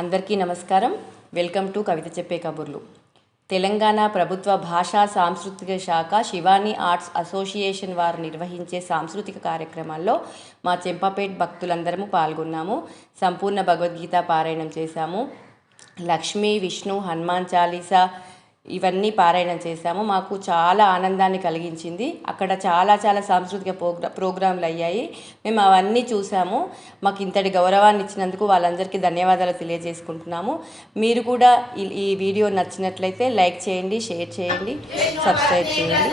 అందరికీ నమస్కారం. Welcome to కవిత చెప్పే కబుర్లు. తెలంగాణ ప్రభుత్వ భాషా సాంస్కృతిక శాఖ శివాని ఆర్ట్స్ అసోసియేషన్ వారు నిర్వహించే సాంస్కృతిక కార్యక్రమాల్లో మా చెంపపేట్ భక్తులందరము పాల్గొన్నాము. సంపూర్ణ భగవద్గీత పారాయణం చేశాము. లక్ష్మీ, విష్ణు, హనుమాన్ చాలీసా ఇవన్నీ పారాయణం చేశాము. మాకు చాలా ఆనందాన్ని కలిగించింది. అక్కడ చాలా సాంస్కృతిక ప్రోగ్రాంలు అయ్యాయి. మేము అవన్నీ చూసాము. మాకు ఇంతటి గౌరవాన్ని ఇచ్చినందుకు వాళ్ళందరికీ ధన్యవాదాలు తెలియజేసుకుంటున్నాము. మీరు కూడా ఈ వీడియో నచ్చినట్లయితే లైక్ చేయండి, షేర్ చేయండి, సబ్స్క్రైబ్ చేయండి.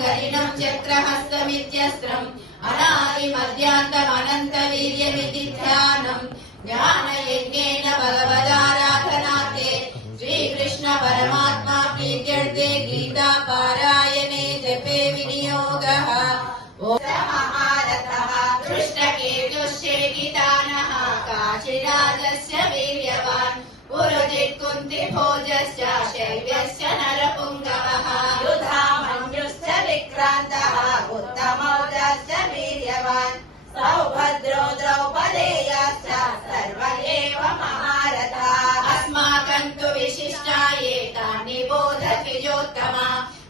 గరిణం చక్రహస్తమిత్యస్త్రం అనాది మధ్యాంతమనంత వీర్యమితి ధ్యానం జ్ఞానయజ్ఞేన భగవదారాధనార్థే శ్రీకృష్ణ పరమాత్మా ప్రీత్యర్థే గీతా పారాయణే జపే వినియోగః. ఓం మహారథః దృష్టకేతుశ్చేకితానః కాశీరాజస్య వీర్యవాన్ పురుజిత్ కుంతి భోజస్య శైవ్యస్య నరపుంగవః యుధామన్యుస్య విక్రాంతః ఉత్తమౌజస్య వీర్యవాన్ సౌభద్రో ద్రౌపదేయశ్చ సర్వ ఏవ మహారథాః. అస్మాకం తు విశిష్టాయే తాని బోధ ద్విజోత్తమ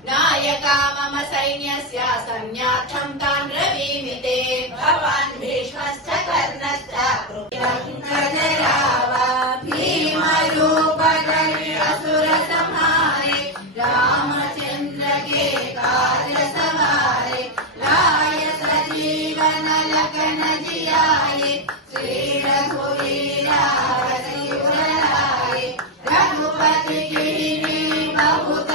నాయకా మమ సైన్యస్య సైన్యార్థం తాన్ రవీమి తే. భవాన్ భీష్మశ్చ కర్ణశ్చ కృతజ్ఞరావా भीमरूपधरि असुर संहारे रामचंद्र के कार्य सवारे लाय सजीवन लखन जियाए श्री रघुवीर हरषि उर लाए रघुपति कीन्ही बहुत